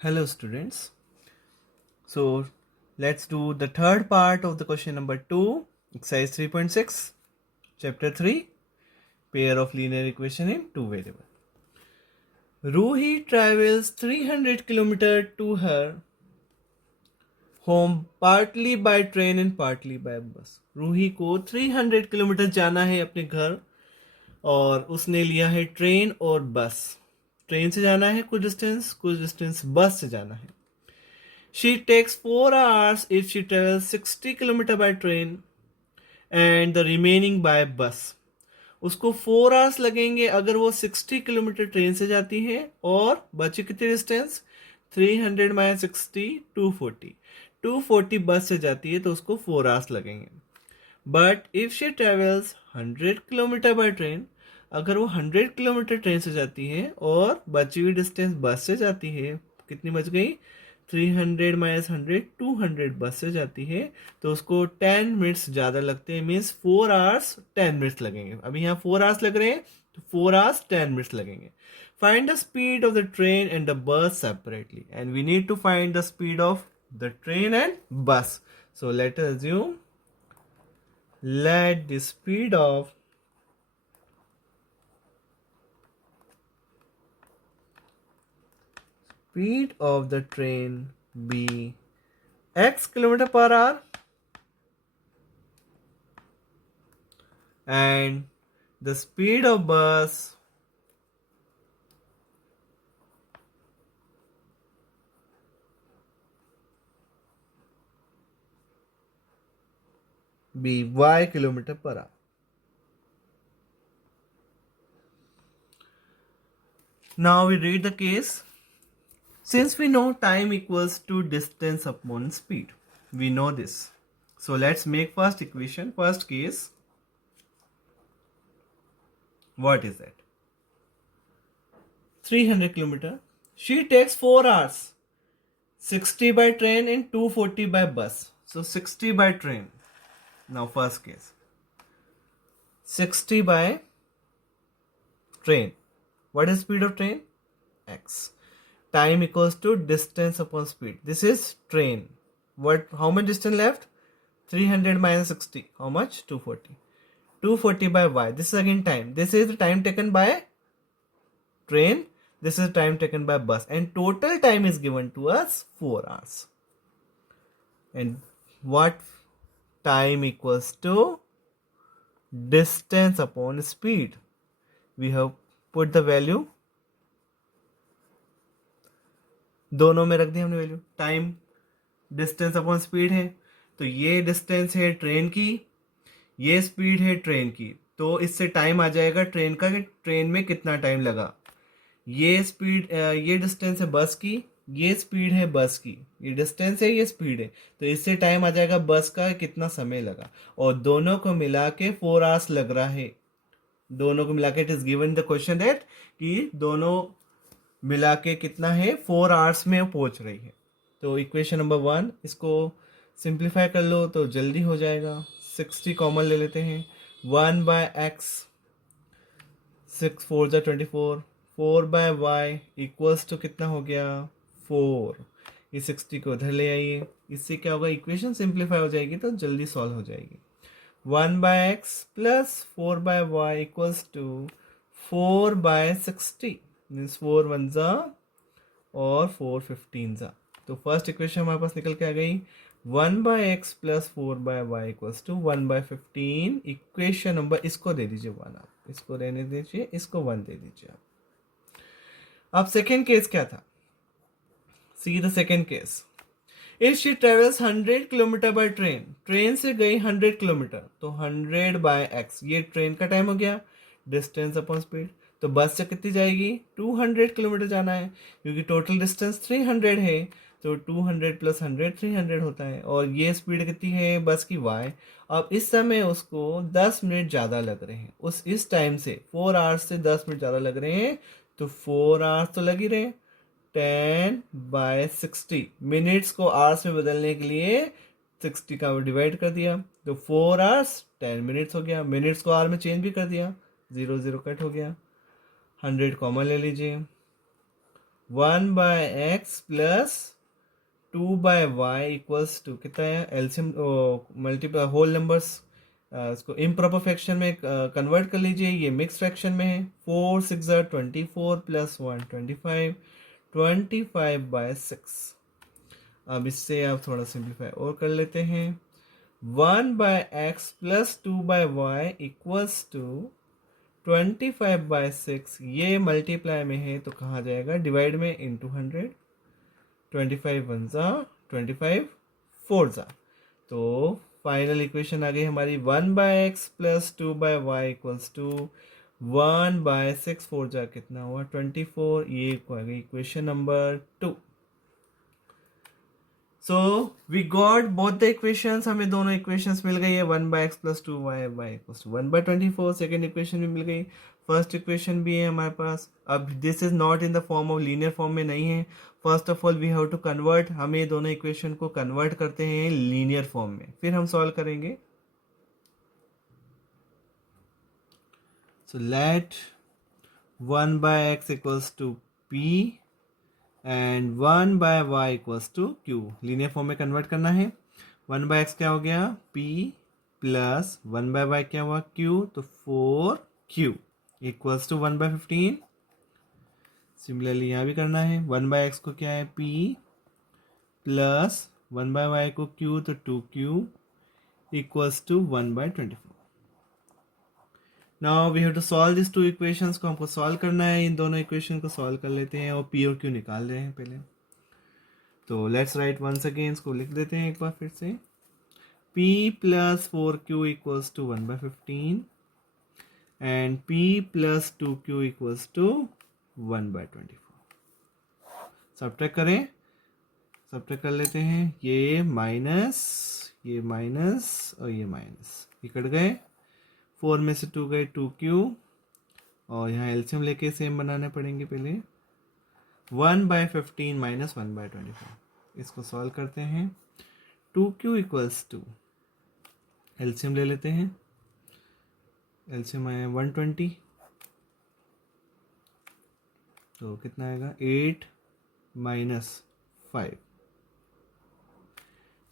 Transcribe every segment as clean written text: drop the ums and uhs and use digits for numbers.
Hello students. So let's do the third part of the question number 2, exercise 3.6, chapter 3, pair of linear equation in two variable. Ruhi travels 300 km to her home partly by train and partly by bus. Ruhi को 300 kilometre जाना है अपने घर और उसने लिया है train और बस. ट्रेन से जाना है कुछ डिस्टेंस बस से जाना है. She takes 4 hours if she travels 60 km by train and the remaining by bus. उसको 4 hours लगेंगे अगर वो 60 किलोमीटर ट्रेन से जाती है और बची कितनी डिस्टेंस 300 माइनस 60 240 बस से जाती है तो उसको 4 hours लगेंगे. But if she travels 100 kilometre by train, अगर वो 100 किलोमीटर ट्रेन से जाती है और बची हुई डिस्टेंस बस से जाती है, कितनी बच गई 300 माइनस 100 200 बस से जाती है तो उसको 10 मिनट्स ज़्यादा लगते हैं. मीन्स 4 आवर्स 10 मिनट्स लगेंगे. अभी यहाँ 4 आवर्स लग रहे हैं तो 4 आवर्स 10 मिनट्स लगेंगे. Find the speed of the train and the bus separately and we need to find the speed of the train and bus. So let us assume let the speed of the train be x kilometer per hour and the speed of bus be y kilometer per hour. Now we read the case. Since we know time equals to distance upon speed, we know this. So let's make first equation, first case. What is that? 300 kilometer. She takes 4 hours. 60 by train and 240 by bus. So 60 by train. Now first case. 60 by train. What is speed of train? X. Time equals to distance upon speed. This is train. How much distance left? 300 minus 60. How much? 240. 240 by y. This is again time. This is the time taken by train. This is time taken by bus. And total time is given to us 4 hours. And what time equals to distance upon speed? We have put the value. दोनों में रख दिया हमने value. Time distance upon speed है तो ये distance है train की, ये स्पीड है ट्रेन की, तो इससे टाइम आ जाएगा ट्रेन का कि ट्रेन में कितना टाइम लगा. ये स्पीड ये डिस्टेंस है बस की, ये स्पीड है बस की, ये डिस्टेंस है ये स्पीड है तो इससे टाइम आ जाएगा बस का कितना समय लगा. और दोनों को मिला के 4 आवर्स लग रहा है. दोनों को मिला के it is given the question that कि दोनों मिला के कितना है 4 आवर्स में पहुंच रही है. तो इक्वेशन नंबर 1 इसको सिंप्लीफाई कर लो तो जल्दी हो जाएगा. 60 कॉमन ले लेते हैं. 1 बाय एक्स 6 4 जा 24 4 बाय वाई इक्वल्स टू कितना हो गया 4. ये 60 को उधर ले आइए. इससे क्या होगा इक्वेशन सिंप्लीफाई हो जाएगी तो जल्दी सॉल्व हो जाएगी. 1 by x plus 4 by y equals to 4 by 60 means 4 1 जा और 4 15 जा. तो फर्स्ट इक्वेशन हमारे पास निकल के आ गई 1 by x plus 4 by y equals to 1 by 15. Equation number इसको दे दीजिए 1, आप इसको रहने दीजिए, इसको 1 दे दीजिए आप. अब सेकेंड केस क्या था? See the second case. If she travels 100 kilometre by train, train से गई 100 किलोमीटर तो 100 बाय एक्स, ये ट्रेन का टाइम हो गया, डिस्टेंस अपॉन स्पीड. तो बस से कितनी जाएगी 200 किलोमीटर जाना है क्योंकि टोटल डिस्टेंस 300 है तो 200 प्लस 100 300 होता है. और ये स्पीड कितनी है बस की y. अब इस समय उसको 10 मिनट ज़्यादा लग रहे हैं. इस टाइम से 4 आवर्स से 10 मिनट ज़्यादा लग रहे हैं तो 4 आवर्स तो लग ही रहे. 10 बाय 60 मिनट्स को आवर्स में बदलने के लिए 60 का डिवाइड कर दिया तो 4 आवर्स 10 मिनट्स हो गया. मिनट्स को आवर में चेंज भी कर दिया, 0 0 कट हो गया. 100 कॉमन ले लीजिए 1 by x plus 2 by y equals to कितना है, एलसीएम मल्टीप्लाई होल नंबर्स इसको इम्प्रॉपर फ्रैक्शन में कन्वर्ट कर लीजिए, ये मिक्स फ्रैक्शन में है। 4 6 24 प्लस 1 25, 25/6। अब इससे आप थोड़ा सिंप्लीफाई और कर लेते हैं। 1 by x plus 2 by y equals to 25/6। ये मल्टीप्लाई में है तो कहाँ जाएगा, डिवाइड में इंटू 100। 25 1 जा 25 4 जा, तो फाइनल इक्वेशन आ गई हमारी 1 by x plus 2 by y equals to 1/6। 4 जा कितना हुआ 24। ये आ गई equation number 2। So we got both the equations, हमें दोनों इक्वेशंस मिल गई है। 1 by x plus 2 y y equals to 1/24। Second equation भी मिल गई, फर्स्ट इक्वेशन भी है हमारे पास। अब this is not in the form of linear form में नहीं है। First of all we have to convert, हमें दोनों इक्वेशन को कन्वर्ट करते हैं लीनियर फॉर्म में, फिर हम सॉल्व करेंगे। So let 1 by x equals to p and 1 by y equals to q. Linear form में कन्वर्ट करना है। 1 बाय एक्स क्या हो गया p प्लस 1 बाय वाई क्या हुआ q, तो 4q इक्वल्स टू 1/15। सिमिलरली यहाँ भी करना है। 1 बाय एक्स को क्या है p प्लस 1 बाय वाई को q, तो 2q equals to 1/24। Now we have to solve this two equations को हमको सॉल्व करना है। इन दोनों इक्वेशन को सॉल्व कर लेते हैं और p और q निकाल रहे हैं पहले। तो लेट्स राइट वंस अगेन, इसको लिख देते हैं एक बार फिर से। p plus 4q equals to 1/15 and p plus 2q equals to 1/24। Subtract करें, सब्ट्रैक्ट कर लेते हैं। ये माइनस और ये माइनस, ये कट गए। 4 में से 2 गए, 2q, और यहाँ एलसीएम लेके सेम बनाने पड़ेंगे पहले। 1/15 माइनस 1/24, इसको सॉल्व करते हैं। 2q इक्वल्स टू, एलसीएम ले लेते हैं। एलसीएम आया 120, तो कितना आएगा 8 माइनस 5,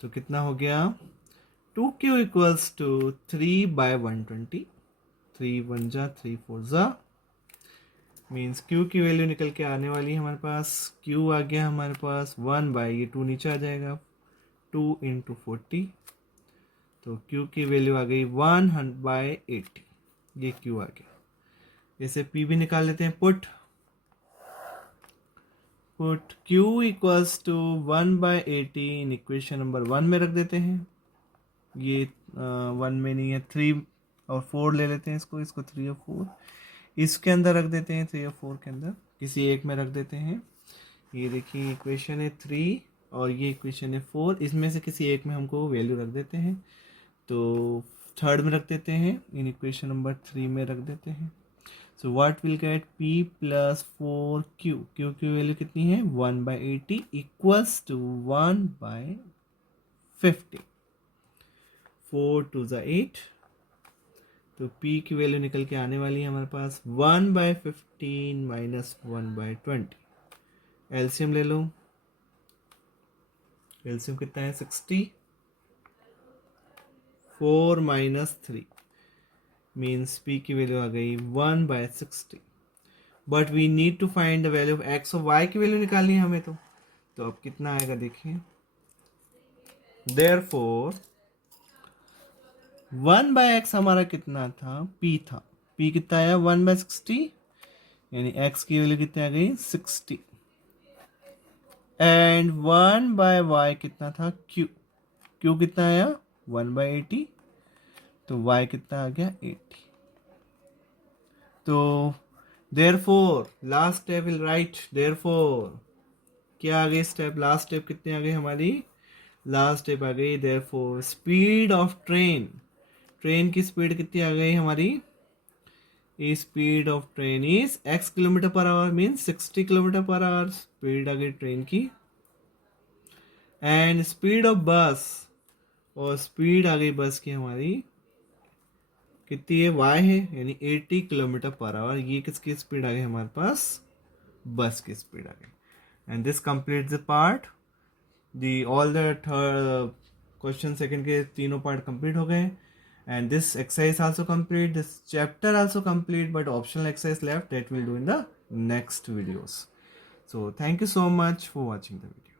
तो कितना हो गया 2q इक्वल्स टू 3/120। 3 1 जा 3 4 जा, मीन्स q की वैल्यू निकल के आने वाली है हमारे पास। q आ गया हमारे पास 1 बाय, ये 2 नीचे आ जाएगा, 2 × 40, तो q की वैल्यू आ गई 1/80। ये q आ गया। इसे p भी निकाल लेते हैं। Put q equals to 1/80 in equation number 1 में रख देते हैं। ये 1 में नहीं है, 3 और 4 ले लेते हैं इसको 3 और 4 इसके अंदर रख देते हैं। 3 और 4 के अंदर किसी एक में रख देते हैं। ये देखिए इक्वेशन है 3 और ये इक्वेशन है 4, इसमें से किसी एक में हमको वैल्यू रख देते हैं। तो थर्ड में रख देते हैं, इन इक्वेशन नंबर 3 में रख देते हैं। So what will get p plus 4q, q की वैल्यू कितनी है 1/80 इक्वल्स टू 1/50। 4 2 8, तो p की वैल्यू निकल के आने वाली है हमारे पास 1/15 माइनस 1/20। एलसीएम ले लो, एलसीएम कितना है 60। 4 माइनस 3 मीन्स p की वैल्यू आ गई 1/60। But we need to find the value of x और y की वैल्यू निकालनी है हमें। तो अब कितना आएगा देखिए, देयरफॉर 1/x हमारा कितना था p था, p कितना आया 1/60, यानी x की वैल्यू कितनी आ गई 60। एंड 1/y कितना था q कितना आया 1/80, तो y कितना आ गया 80। तो therefore last step will write, therefore क्या आ गई स्टेप, लास्ट स्टेप कितनी आ गई हमारी, लास्ट स्टेप आ गई therefore speed of train. Train की स्पीड कितनी आ गई हमारी, speed of train is x kilometre per hour, mean 60 kilometre per hour speed आ गई ट्रेन की। एंड स्पीड ऑफ बस, और स्पीड आ गई बस की हमारी कितनी है y है, यानी 80 किलोमीटर पर आवर। ये किसकी स्पीड आ गई हमारे पास, बस की स्पीड आ गई। and this completes the part. The all the third question second के तीनों part complete हो गए, and this exercise also complete, this chapter also complete, but optional exercise left that we'll do in the next videos. So thank you so much for watching the video.